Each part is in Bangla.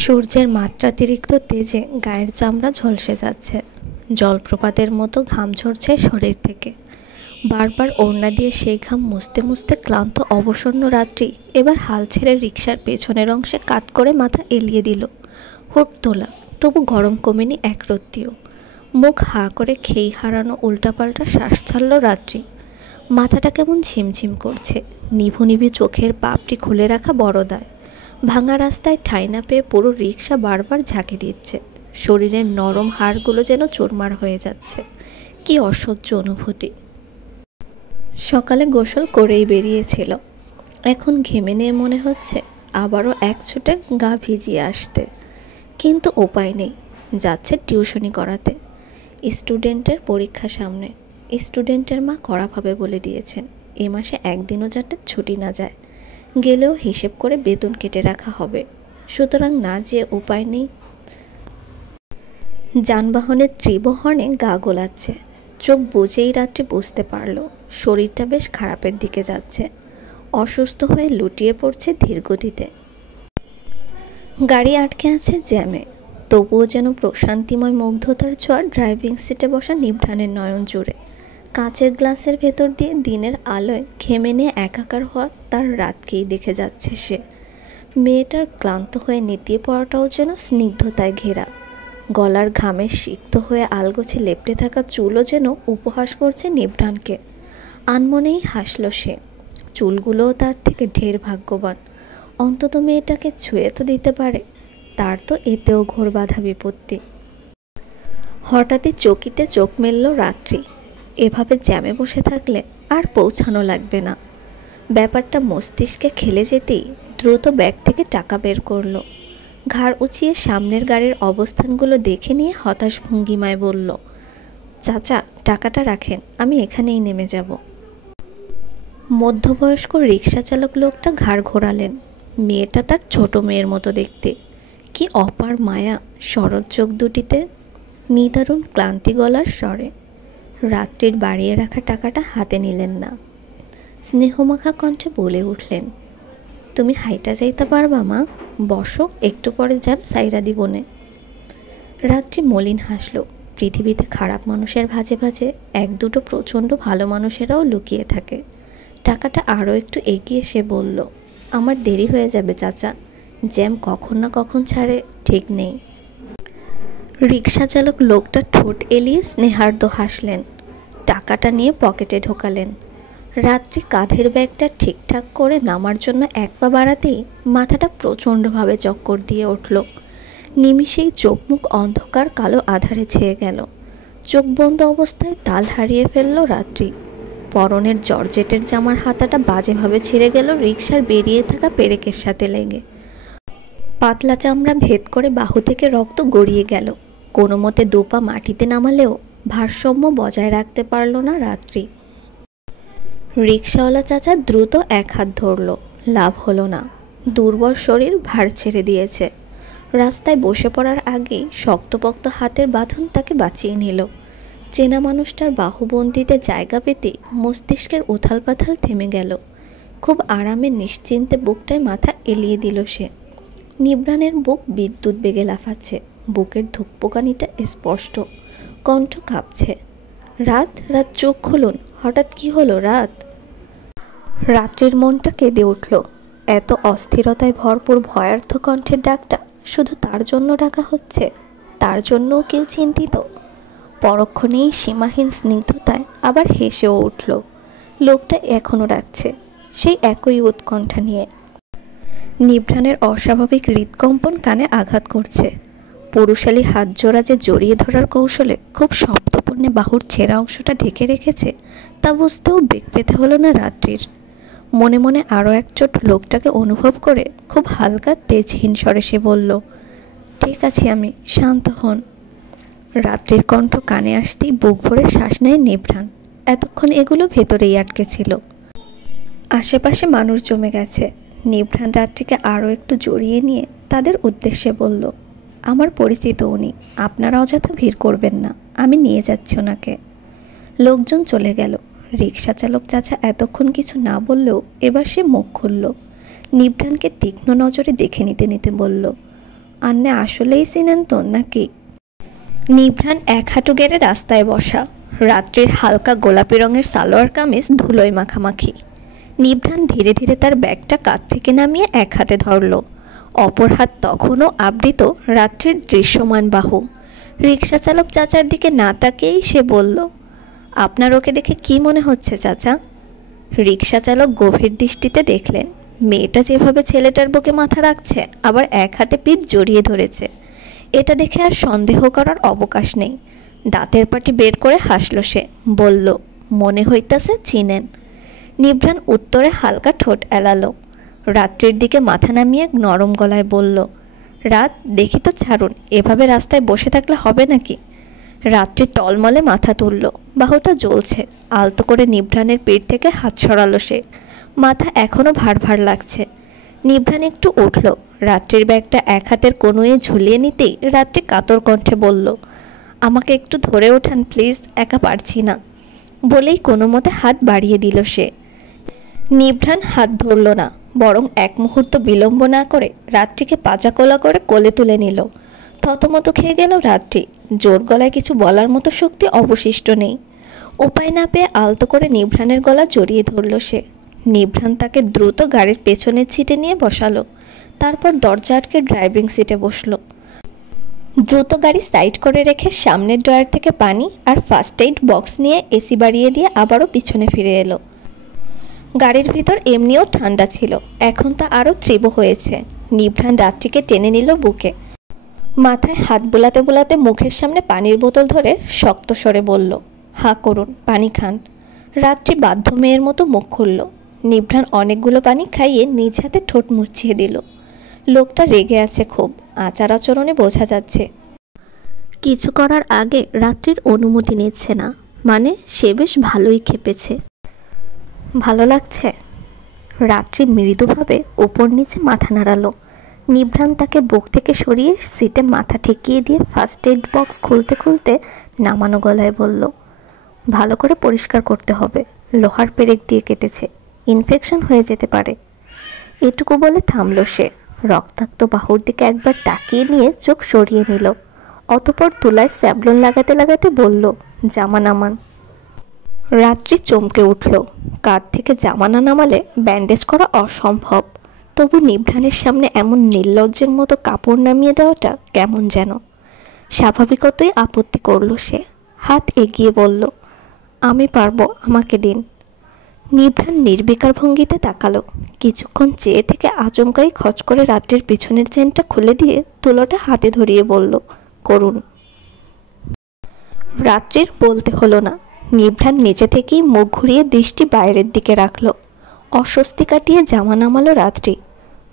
সূর্যের মাত্রাতিরিক্ত তেজে গায়ের চামড়া ঝলসে যাচ্ছে। জলপ্রপাতের মতো ঘাম ঝরছে শরীর থেকে। বারবার ওড়না দিয়ে সেই ঘাম মুছতে মুছতে ক্লান্ত অবসন্ন রাত্রি এবার হাল ছেড়ে রিকশার পেছনের অংশে কাত করে মাথা এলিয়ে দিল। হুট তোলা, তবু গরম কমেনি একরত্তিও। মুখ হাঁ করে খেই হারানো উল্টাপাল্টা শ্বাস ছাড়ল রাত্রি। মাথাটা কেমন ঝিমঝিম করছে। নিভু নিভু চোখের পাপড়ি খুলে রাখা বড় দায়। ভাঙা রাস্তায় ঠাঁই না পেয়ে পুরো রিকশা বারবার ঝাঁকি দিচ্ছে। শরীরের নরম হাড়গুলো যেন চোরমার হয়ে যাচ্ছে। কি অসহ্য অনুভূতি। সকালে গোসল করেই বেরিয়েছিল, এখন ঘেমে নিয়ে মনে হচ্ছে আবারও এক ছুটে গা ভিজিয়ে আসতে। কিন্তু উপায় নেই, যাচ্ছে টিউশনি করাতে। স্টুডেন্টের পরীক্ষা সামনে। স্টুডেন্টের মা কড়াভাবে বলে দিয়েছেন এ মাসে একদিনও যাতে ছুটি না যায়, গেলেও হিসেব করে বেতন কেটে রাখা হবে। সুতরাং না যেয়ে উপায় নেই। যানবাহনের তীব্র হর্নে গা গোলাচ্ছে। চোখ বুঝেই রাত্রি বুঝতে পারল শরীরটা বেশ খারাপের দিকে যাচ্ছে। অসুস্থ হয়ে লুটিয়ে পড়ছে ধীরগতিতে। গাড়ি আটকে আছে জ্যামে, তবুও যেন প্রশান্তিময় মুগ্ধতার ছোঁয়া ড্রাইভিং সিটে বসা নিভ্রাণের নয়ন জুড়ে। কাঁচের গ্লাসের ভেতর দিয়ে দিনের আলোয় ঘেমে নিয়ে একাকার হওয়া তার রাতকেই দেখে যাচ্ছে সে। মেয়েটার ক্লান্ত হয়ে নেতিয়ে পড়াটাও যেন স্নিগ্ধতায় ঘেরা। গলার ঘামে সিক্ত হয়ে আলগোছে লেপ্টে থাকা চুলও যেন উপহাস করছে নিভ্রাণকে। আনমনেই হাসল সে। চুলগুলোও তার থেকে ঢের ভাগ্যবান। অন্তত মেয়েটাকে ছুঁয়ে তো দিতে পারে। তার তো এতেও ঘোর বাধা বিপত্তি। হঠাৎই চকিতে চোখ মেলল রাত্রি। এভাবে জ্যামে বসে থাকলে আর পৌঁছানো লাগবে না। ব্যাপারটা মস্তিষ্কে খেলে যেতেই দ্রুত ব্যাগ থেকে টাকা বের করল। ঘাড় উঁচিয়ে সামনের গাড়ির অবস্থানগুলো দেখে নিয়ে হতাশ ভঙ্গিমায় বলল, চাচা টাকাটা রাখেন, আমি এখানেই নেমে যাব। মধ্যবয়স্ক রিকশা চালক লোকটা ঘাড় ঘোরালেন। মেয়েটা তার ছোট মেয়ের মতো দেখতে। কি অপার মায়া সরল চোখ দুটিতে, নিদারুণ ক্লান্তি গলার স্বরে। রাত্রির বাড়িয়ে রাখা টাকাটা হাতে নিলেন না। স্নেহমাখা কণ্ঠে বলে উঠলেন, তুমি হাইটা যাইতে পারবা মা? বসো, একটু পরে জ্যাম সাইরা দিবনে। রাত্রি মলিন হাসল। পৃথিবীতে খারাপ মানুষের ভাজে ভাজে এক দুটো প্রচণ্ড ভালো মানুষেরাও লুকিয়ে থাকে। টাকাটা আরও একটু এগিয়ে সে বলল, আমার দেরি হয়ে যাবে চাচা, জ্যাম কখন না কখন ছাড়ে ঠিক নেই। রিকশা চালক লোকটা ঠোঁট এলিয়ে স্নেহার্দ্র হাসলেন। টাকাটা নিয়ে পকেটে ঢোকালেন। রাত্রি কাঁধের ব্যাগটা ঠিকঠাক করে নামার জন্য এক পা বাড়াতেই মাথাটা প্রচণ্ডভাবে চক্কর দিয়ে উঠল। নিমিষেই চোখ মুখ অন্ধকার কালো আধারে ছেয়ে গেল। চোখ বন্ধ অবস্থায় তাল হারিয়ে ফেলল রাত্রি। পরনের জর্জেটের জামার হাতাটা বাজেভাবে ছিঁড়ে গেল রিকশার বেরিয়ে থাকা পেরেকের সাথে লেগে। পাতলা চামড়া ভেদ করে বাহু থেকে রক্ত গড়িয়ে গেল। কোনো মতে দুপা মাটিতে নামালেও ভারসাম্য বজায় রাখতে পারল না রাত্রি। রিকশাওয়ালা চাচা দ্রুত এক হাত ধরল, লাভ হলো না। দুর্বল শরীর ভার ছেড়ে দিয়েছে। রাস্তায় বসে পড়ার আগেই শক্তপোক্ত হাতের বাঁধন তাকে বাঁচিয়ে নিল। চেনা মানুষটার বাহুবন্দিতে জায়গা পেতেই মস্তিষ্কের উথাল পাথাল থেমে গেল। খুব আরামে নিশ্চিন্তে বুকটায় মাথা এলিয়ে দিল সে। নিভ্রাণের বুক বিদ্যুৎ বেগে লাফাচ্ছে। বুকের ধুকপোকানিটা স্পষ্ট, কণ্ঠ কাঁপছে। রাত রাত চোখ খুলুন, হঠাৎ কি হলো রাত? রাত্রির মনটা কেঁদে উঠল। এত অস্থিরতায় ভরপুর ভয়ার্থ কণ্ঠের ডাকটা শুধু তার জন্য ডাকা হচ্ছে? তার জন্যও কেউ চিন্তিত? পরক্ষণেই সীমাহীন স্নিগ্ধতায় আবার হেসেও উঠল। লোকটা এখনও ডাকছে, সেই একই উৎকণ্ঠা নিয়ে। নিভ্রাণের অস্বাভাবিক হৃদকম্পন কানে আঘাত করছে। পুরুষালী হাত জোড়া যে জড়িয়ে ধরার কৌশলে খুব শব্দপূর্ণে বাহুর ছেঁড়া অংশটা ঢেকে রেখেছে তা বুঝতেও বেগ পেতে হলো না রাত্রির। মনে মনে আরও এক চোট লোকটাকে অনুভব করে খুব হালকা তেজহীন স্বরে সে বলল, ঠিক আছে আমি, শান্ত হন। রাত্রির কণ্ঠ কানে আসতেই বুক ভরে শ্বাস নেয় নিভ্রাণ। এতক্ষণ এগুলো ভেতরেই আটকে ছিল। আশেপাশে মানুষ জমে গেছে। নিভ্রাণ রাত্রিকে আরও একটু জড়িয়ে নিয়ে তাদের উদ্দেশ্যে বলল, আমার পরিচিত উনি, আপনারা অযথা ভিড় করবেন না, আমি নিয়ে যাচ্ছি ওনাকে। লোকজন চলে গেল। রিকশা চালক চাচা এতক্ষণ কিছু না বললেও এবার সে মুখ খুলল। নিভ্রাণকে তীক্ষ্ণ নজরে দেখে নিতে নিতে বলল, আন্নে আসলেই চিনেন তো নাকি? নিভ্রাণ এক হাঁটু গেড়ে রাস্তায় বসা, রাত্রির হালকা গোলাপি রঙের সালোয়ার কামিজ ধুলোয় মাখামাখি। নিভ্রাণ ধীরে ধীরে তার ব্যাগটা কাঁধ থেকে নামিয়ে এক হাতে ধরল, অপর হাত তখনও আবৃত রাত্রির দৃশ্যমান বাহু। রিক্সা চালক চাচার দিকে না তাকিয়েই সে বলল, আপনার ওকে দেখে কি মনে হচ্ছে চাচা? রিক্সা চালক গভীর দৃষ্টিতে দেখলেন মেয়েটা যেভাবে ছেলেটার বুকে মাথা রাখছে, আবার এক হাতে পিঠ জড়িয়ে ধরেছে। এটা দেখে আর সন্দেহ করার অবকাশ নেই। দাঁতের পাটি বের করে হাসল সে, বলল, মনে হইতাছে চিনেন। নিভ্রাণ উত্তরে হালকা ঠোঁট এলালো। রাত্রির দিকে মাথা নামিয়ে নরম গলায় বলল, রাত, দেখি তো ছাড়ুন, এভাবে রাস্তায় বসে থাকলে হবে নাকি? রাত্রি টলমলে মাথা তুলল, বাহুটা জ্বলছে। আলতো করে নিভ্রাণের পিঠ থেকে হাত সরালো সে। মাথা এখনও ভার ভার লাগছে। নিভ্রাণ একটু উঠল, রাত্রির ব্যাগটা এক হাতের কনুয়ে ঝুলিয়ে নিতেই রাত্রি কাতর কণ্ঠে বলল, আমাকে একটু ধরে ওঠান প্লিজ, একা পারছি না। বলেই কোনো মতে হাত বাড়িয়ে দিল সে। নিভ্রাণ হাত ধরল না, বরং এক মুহূর্ত বিলম্ব না করে রাত্রিকে পাচাকোলা করে কোলে তুলে নিল। থতমত খেয়ে গেল রাত্রি। জোর গলায় কিছু বলার মতো শক্তি অবশিষ্ট নেই। উপায় না পেয়ে আলতো করে নিভ্রাণের গলা জড়িয়ে ধরল সে। নিভ্রাণ তাকে দ্রুত গাড়ির পেছনের সিটে নিয়ে বসালো, তারপর দরজা আটকে ড্রাইভিং সিটে বসলো। দ্রুত গাড়ি সাইড করে রেখে সামনের ড্রয়ার থেকে পানি আর ফার্স্ট এইড বক্স নিয়ে এসি বাড়িয়ে দিয়ে আবারও পিছনে ফিরে এলো। গাড়ির ভিতর এমনিও ঠান্ডা ছিল, এখন তা আরও তীব্র হয়েছে। নিভ্রাণ রাত্রিকে টেনে নিল বুকে। মাথায় হাত বোলাতে বোলাতে মুখের সামনে পানির বোতল ধরে শক্ত স্বরে বলল, হাঁ করুন, পানি খান। রাত্রি বাধ্য মেয়ের মতো মুখ খুলল। নিভ্রাণ অনেকগুলো পানি খাইয়ে নিজ হাতে ঠোঁট মুছিয়ে দিল। লোকটা রেগে আছে খুব, আচার আচরণে বোঝা যাচ্ছে। কিছু করার আগে রাত্রির অনুমতি নিচ্ছে না, মানে সে বেশ ভালোই খেপেছে। ভালো লাগছে? রাত্রি মৃদুভাবে উপর নিচে মাথা নাড়ালো। নিভ্রাণ তাকে বুক থেকে সরিয়ে সিটে মাথা ঠেকিয়ে দিয়ে ফার্স্ট এইড বক্স খুলতে খুলতে নামানো গলায় বলল, ভালো করে পরিষ্কার করতে হবে, লোহার পেরেক দিয়ে কেটেছে, ইনফেকশন হয়ে যেতে পারে। এটুকু বলে থামল সে। রক্তাক্ত বাহুর দিকে একবার তাকিয়ে নিয়ে চোখ সরিয়ে নিল। অতঃপর তুলায় স্যাবলন লাগাতে লাগাতে বলল, জামা নামান। রাত্রি চমকে উঠল। কাঁধ থেকে জামা না নামালে ব্যান্ডেজ করা অসম্ভব, তবু নিভ্রাণের সামনে এমন নির্লজ্জের মতো কাপড় নামিয়ে দেওয়াটা কেমন যেন। স্বাভাবিকতই আপত্তি করল সে। হাত এগিয়ে বলল, আমি পারবো, আমাকে দিন। নিভ্রাণ নির্বিকার ভঙ্গিতে তাকালো। কিছুক্ষণ চেয়ে থেকে আচমকাই খচ করে রাত্রির পিছনের চেনটা খুলে দিয়ে তুলোটা হাতে ধরিয়ে বলল, করুন। রাত্রির বলতে হলো না। নিভ্রাণ নিচে থেকেই মুখ ঘুরিয়ে দৃষ্টি বাইরের দিকে রাখল। অস্বস্তি কাটিয়ে জামা নামালো রাত্রি।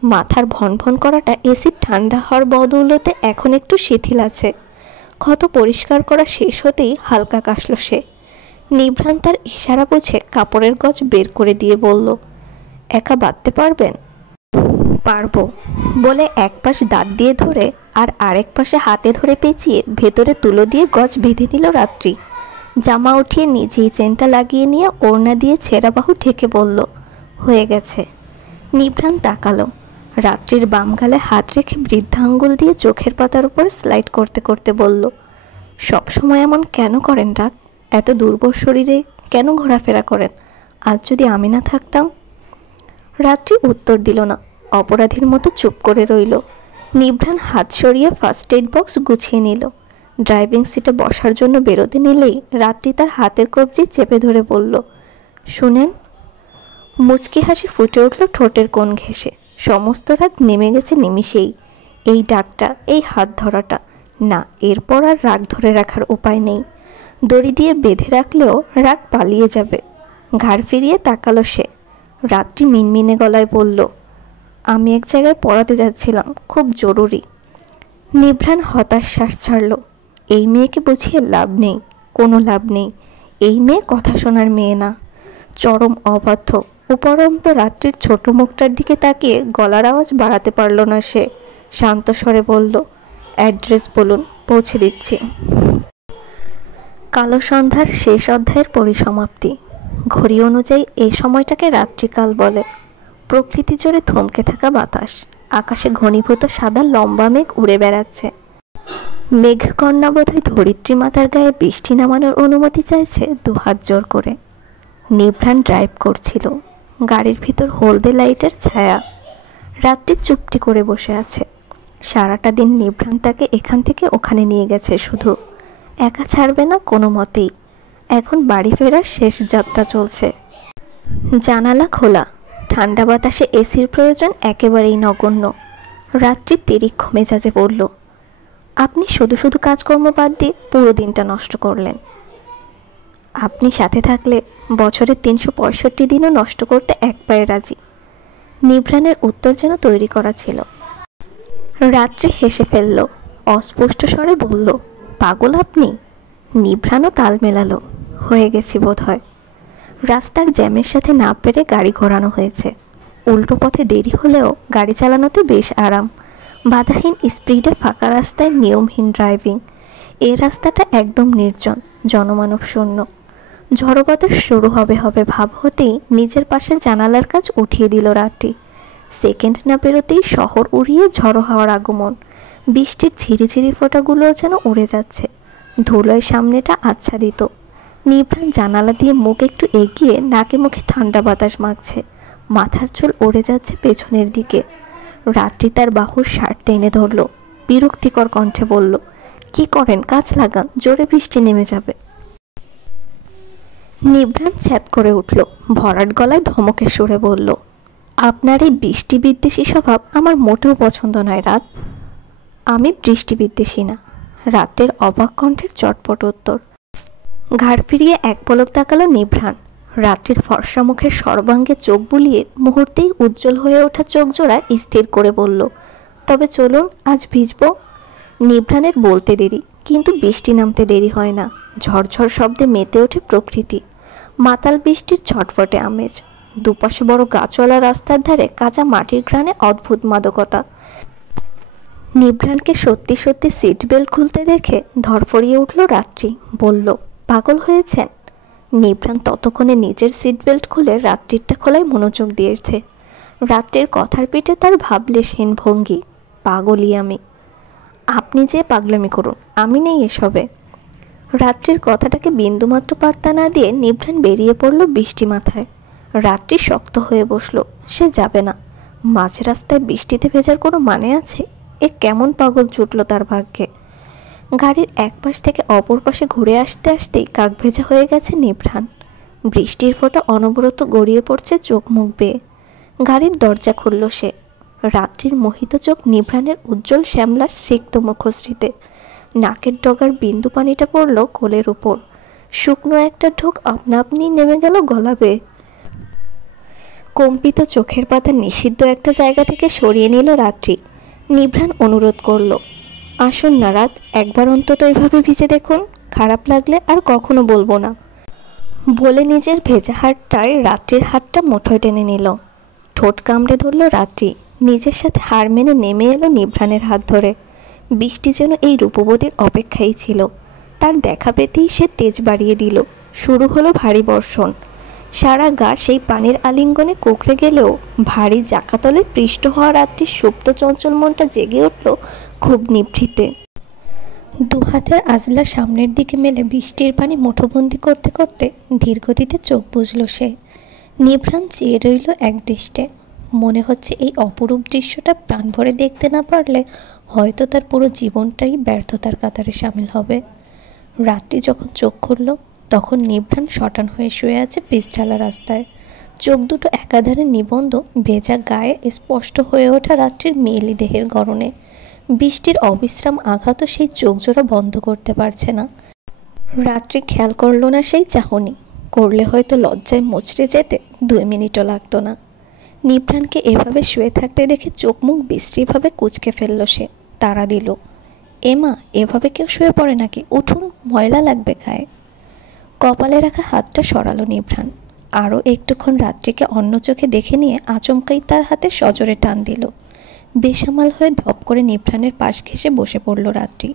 মাথার ভনভন করাটা এসির ঠান্ডা হওয়ার বদৌলতে এখন একটু শিথিল আছে। ক্ষত পরিষ্কার করা শেষ হতেই হালকা কাশল সে। নিভ্রাণ তার ইশারা বুঝে কাপড়ের গজ বের করে দিয়ে বলল, একা বাঁধতে পারবেন? পারবো বলে এক পাশ দাঁত দিয়ে ধরে আর আরেক পাশে হাতে ধরে পেঁচিয়ে ভেতরে তুলো দিয়ে গজ বেঁধে নিল রাত্রি। জামা উঠিয়ে নিজেই চেনটা লাগিয়ে নিয়ে ওড়না দিয়ে ছেঁড়া বাহু ঢেকে বলল, হয়ে গেছে। নিভ্রাণ তাকালো। রাত্রির বাম গালে হাত রেখে বৃদ্ধা আঙ্গুল দিয়ে চোখের পাতার উপর স্লাইড করতে করতে বলল, সবসময় এমন কেন করেন রাত? এত দুর্বল শরীরে কেন ঘোরাফেরা করেন? আজ যদি আমি না থাকতাম? রাত্রি উত্তর দিল না, অপরাধীর মতো চুপ করে রইল। নিভ্রাণ হাত সরিয়ে ফার্স্ট এইড বক্স গুছিয়ে নিল। ড্রাইভিং সিটে বসার জন্য বেরোতে নিলেই রাত্রি তার হাতের কবজি চেপে ধরে বলল, শুনেন। মুচকি হাসি ফুটে উঠল ঠোঁটের কোণ ঘেঁষে। সমস্ত রাগ নেমে গেছে নিমিষেই। এই ডাকটা, এই হাত ধরাটা, না, এরপর আর রাগ ধরে রাখার উপায় নেই। দড়ি দিয়ে বেঁধে রাখলেও রাগ পালিয়ে যাবে। ঘাড় ফিরিয়ে তাকালো সে। রাত্রি মিনমিনে গলায় বলল, আমি এক জায়গায় পড়াতে যাচ্ছিলাম, খুব জরুরি। নিভ্রাণ হতাশ শ্বাস ছাড়ল। এই মেয়েকে বুঝিয়ে লাভ নেই, কোনো লাভ নেই। এই মেয়ে কথা শোনার মেয়ে না, চরম অবাধ্য। উপরন্ত রাত্রির ছোট মুখটার দিকে তাকিয়ে গলার আওয়াজ বাড়াতে পারল না সে। শান্ত স্বরে বলল, অ্যাড্রেস বলুন, পৌঁছে দিচ্ছি। কালো সন্ধ্যার শেষ অধ্যায়ের পরিসমাপ্তি। ঘড়ি অনুযায়ী এই সময়টাকে রাত্রিকাল বলে। প্রকৃতি জুড়ে থমকে থাকা বাতাস, আকাশে ঘনীভূত সাদা লম্বা মেঘ উড়ে বেড়াচ্ছে। মেঘকন্যা বোধহয় ধরিত্রী মাতার গায়ে বৃষ্টি নামানোর অনুমতি চাইছে দুহাত জোর করে। নিভ্রাণ ড্রাইভ করছিল, গাড়ির ভিতর হলদে লাইটের ছায়া। রাত্রি চুপটি করে বসে আছে। সারাটা দিন নিভ্রাণ তাকে এখান থেকে ওখানে নিয়ে গেছে, শুধু একা ছাড়বে না কোনো মতেই। এখন বাড়ি ফেরার শেষ যাত্রা চলছে। জানালা খোলা, ঠান্ডা বাতাসে এসির প্রয়োজন একেবারেই নগণ্য। রাত্রি তিরিক্ষ মেজাজে বলল, আপনি শুধু শুধু কাজকর্ম বাদ দিয়ে পুরো দিনটা নষ্ট করলেন। আপনি সাথে থাকলে বছরের 365 দিনও নষ্ট করতে এক পায়ে রাজি। নিভ্রাণের উত্তর যেন তৈরি করা ছিল। রাত্রি হেসে ফেলল, অস্পষ্ট স্বরে বলল, পাগল আপনি? নিভ্রাণও তাল মেলালো, হয়ে গেছি বোধ হয়। রাস্তার জ্যামের সাথে না পেরে গাড়ি ঘোরানো হয়েছে। উল্টো পথে দেরি হলেও গাড়ি চালানোতে বেশ আরাম। বাধাহীন স্পিডে ফাঁকা রাস্তায় নিয়মহীন ড্রাইভিং। এই রাস্তাটা একদম নির্জন, জনমানব শূন্য। ঝড়ো বাতাস শুরু হবে হবে ভাব হতেই নিজের পাশের জানালার কাজ উঠিয়ে দিল রাত্রি। সেকেন্ড না পেরোতেই শহর উড়িয়ে ঝড়ো হাওয়ার আগমন। বৃষ্টির ঝিরিঝিরি ফোঁটাগুলোও যেন উড়ে যাচ্ছে, ধুলোয় সামনেটা আচ্ছাদিত। নিভ্রাণ জানালা দিয়ে মুখ একটু এগিয়ে নাকে মুখে ঠান্ডা বাতাস মাখছে। মাথার চুল উড়ে যাচ্ছে পেছনের দিকে। রাত্রি তার বাহুর শার্ট টেনে ধরল, বিরক্তিকর কণ্ঠে বলল, কি করেন, কাজ লাগান, জোরে বৃষ্টি নেমে যাবে। নিভ্রাণ ছ্যাদ করে উঠল, ভরাট গলায় ধমকের সুরে বলল, আপনার এই বৃষ্টি বিদ্বেষী স্বভাব আমার মোটেও পছন্দ নয় রাত। আমি বৃষ্টি বিদ্বেষী না। রাতের অবাক কণ্ঠের চটপট উত্তর। ঘাড় ফিরিয়ে এক পলক তাকালো নিভ্রাণ। রাত্রির ফর্সা মুখের সর্বাঙ্গে চোখ বুলিয়ে মুহূর্তেই উজ্জ্বল হয়ে ওঠা চোখ জোড়া স্থির করে বলল, তবে চলুন, আজ ভিজব। নিভ্রাণের বলতে দেরি, কিন্তু বৃষ্টি নামতে দেরি হয় না। ঝরঝর শব্দে মেতে ওঠে প্রকৃতি। মাতাল বৃষ্টির ছটফটে আমেজ। দুপাশে বড় গাছওয়ালা রাস্তার ধারে কাঁচা মাটির ঘ্রাণে অদ্ভুত মাদকতা। নিভ্রাণকে সত্যি সত্যি সিট বেল্ট খুলতে দেখে ধরফড়িয়ে উঠল রাত্রি, বলল, পাগল হয়েছেন? নিভ্রাণ ততক্ষণে নিজের সিট বেল্ট খুলে রাত্রিরটা খোলায় মনোযোগ দিয়েছে। রাত্রির কথার পিঠে তার ভাবলেশহীন ভঙ্গি, পাগলই আমি। আপনি যে পাগলামি করুন, আমি নেই এসবে। রাত্রির কথাটাকে বিন্দুমাত্র পাত্তা না দিয়ে নিভ্রাণ বেরিয়ে পড়ল বৃষ্টি মাথায়। রাত্রি শক্ত হয়ে বসল, সে যাবে না। মাঝ রাস্তায় বৃষ্টিতে ভেজার কোনো মানে আছে? এ কেমন পাগল জুটল তার ভাগ্যে। গাড়ির এক পাশ থেকে অপর পাশে ঘুরে আসতে আসতেই কাক ভেজা হয়ে গেছে নিভ্রাণ। বৃষ্টির ফোঁটা অনবরত গড়িয়ে পড়ছে চোখ মুখ বেয়ে। গাড়ির দরজা খুলল সে। রাত্রির মোহিত চোখ নিভ্রাণের উজ্জ্বল শ্যামলার সিক্ত মুখশ্রীতে। নাকের ডগার বিন্দু পানিটা পড়ল কোলের উপর। শুকনো একটা ঢোক আপনা আপনি নেমে গেল গলা বেয়ে। কম্পিত চোখের পাতা নিষিদ্ধ একটা জায়গা থেকে সরিয়ে নিল রাত্রি। নিভ্রাণ অনুরোধ করল, আসুন না রাত, একবার অন্তত এভাবে ভিজে দেখুন, খারাপ লাগলে আর কখনো বলবো না। বলে নিজের ভেজা হাতটায় রাত্রির হাতটা মুঠোয় টেনে নিল। ঠোঁট কামড়ে ধরল রাত্রি। নিজের সাথে হার মেনে নেমে এলো নিভ্রাণের হাত ধরে। বৃষ্টি যেন এই রূপবতীর অপেক্ষাই ছিল। তার দেখা পেতেই সে তেজ বাড়িয়ে দিল। শুরু হলো ভারী বর্ষণ। সারা গা সেই পানির আলিঙ্গনে কুঁকড়ে গেলেও ভারী জাকাতলে পৃষ্ঠ হওয়া রাত্রির সুপ্ত চঞ্চল মনটা জেগে উঠল খুব নিভৃতে। দুহাতের আজলা সামনের দিকে মেলে বৃষ্টির পানি মুঠোবন্দি করতে করতে ধীরগতিতে চোখ বুঝল সে। নিভ্রাণ চেয়ে রইল একদৃষ্টে। মনে হচ্ছে এই অপরূপ দৃশ্যটা প্রাণ ভরে দেখতে না পারলে হয়তো তার পুরো জীবনটাই ব্যর্থতার কাতারে সামিল হবে। রাত্রি যখন চোখ খুলল তখন নিভ্রাণ শটান হয়ে শুয়ে আছে পিচঢালা রাস্তায়। চোখ দুটো একাধারে নিবন্ধ, ভেজা গায়ে স্পষ্ট হয়ে ওঠা রাত্রির মেয়েলি দেহের গড়নে। বৃষ্টির অবিশ্রাম আঘাতও সেই চোখ জোড়া বন্ধ করতে পারছে না। রাত্রি খেয়াল করল না সেই চাহনি। করলে হয়তো লজ্জায় মুচড়ে যেতে 2 মিনিটও লাগতো না। নিভ্রাণকে এভাবে শুয়ে থাকতে দেখে চোখ মুখ বিশ্রীভাবে কুঁচকে ফেলল সে। তাড়া দিল, এমা, এভাবে কেউ শুয়ে পড়ে নাকি? উঠুন, ময়লা লাগবে গায়ে। কপালে রাখা হাতটা সরালো নিভ্রাণ। আরও একটুক্ষণ রাত্রিকে অন্য চোখে দেখে নিয়ে আচমকাই তার হাতে সজোরে টান দিল। বেসামাল হয়ে ধপ করে নিভ্রাণের পাশ ঘেঁষে বসে পড়ল রাত্রি।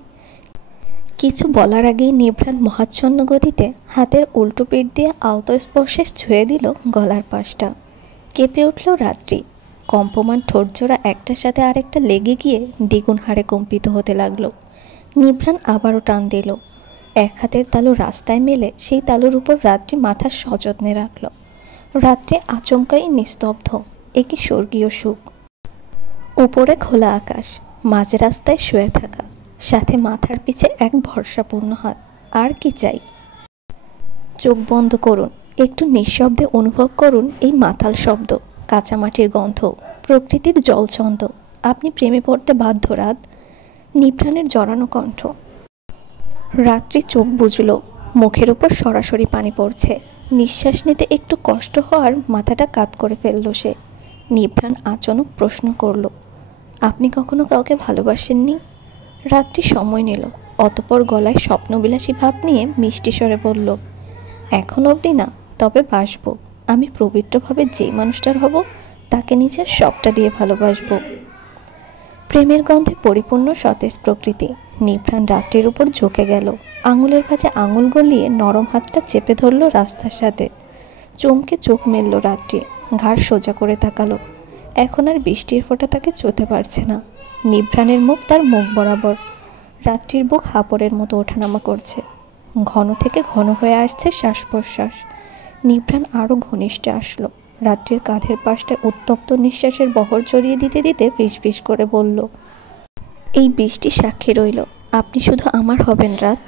কিছু বলার আগেই নিভ্রাণ মহাচ্ছন্ন গতিতে হাতের উল্টো পিঠ দিয়ে আলতো স্পর্শে ছুঁয়ে দিল গলার পাশটা। কেঁপে উঠল রাত্রি। কম্পমান ঠোঁটজোড়া একটার সাথে আরেকটা লেগে গিয়ে দ্বিগুণ হারে কম্পিত হতে লাগলো। নিভ্রাণ আবারও টান দিল। এক হাতের তালু রাস্তায় মেলে সেই তালুর উপর রাত্রি মাথা সযত্নে রাখল। রাত্রে আচমকাই নিস্তব্ধ। এ কি স্বর্গীয় সুখ! উপরে খোলা আকাশ, মাঝ রাস্তায় শুয়ে থাকা, সাথে মাথার পিছে এক ভরসাপূর্ণ হাত। আর কি চাই? চোখ বন্ধ করুন, একটু নিঃশব্দে অনুভব করুন এই মাতাল শব্দ, কাঁচামাটির গন্ধ, প্রকৃতির জলছন্দ। আপনি প্রেমে পড়তে বাধ্য রাত। নিভ্রাণের জড়ানো কণ্ঠ। রাত্রি চোখ বুঝল, মুখের উপর সরাসরি পানি পড়ছে। নিঃশ্বাস নিতে একটু কষ্ট হওয়ার মাথাটা কাত করে ফেলল সে। নিভ্রাণ আচমক প্রশ্ন করল, আপনি কখনো কাউকে ভালোবাসেননি? রাত্রি সময় নিল, অতপর গলায় স্বপ্নবিলাসী ভাব নিয়ে মিষ্টি স্বরে বলল, এখন অবধি না, তবে বাসবো। আমি পবিত্রভাবে যেই মানুষটার হব তাকে নিজের সবটা দিয়ে ভালোবাসবো। প্রেমের গন্ধে পরিপূর্ণ সতেজ প্রকৃতি। নিভ্রাণ রাত্রির উপর ঝুঁকে গেল, আঙুলের ভাঁজে আঙুল গলিয়ে নরম হাতটা চেপে ধরল রাস্তার সাথে। চমকে চোখ মেলল রাত্রি, ঘাড় সোজা করে তাকালো। এখন আর বৃষ্টির ফোঁটা তাকে ছুঁতে পারছে না। নিভ্রাণের মুখ তার মুখ বরাবর। রাত্রির বুক হাঁপড়ের মতো ওঠানামা করছে। ঘন থেকে ঘন হয়ে আসছে শ্বাস প্রশ্বাস। নিভ্রাণ আরও ঘনিষ্ঠে আসলো। রাত্রির কাঁধের পাশটায় উত্তপ্ত নিঃশ্বাসের বহর জড়িয়ে দিতে দিতে ফিসফিস করে বলল, এই বৃষ্টি সাক্ষী রইল, আপনি শুধু আমার হবেন রাত।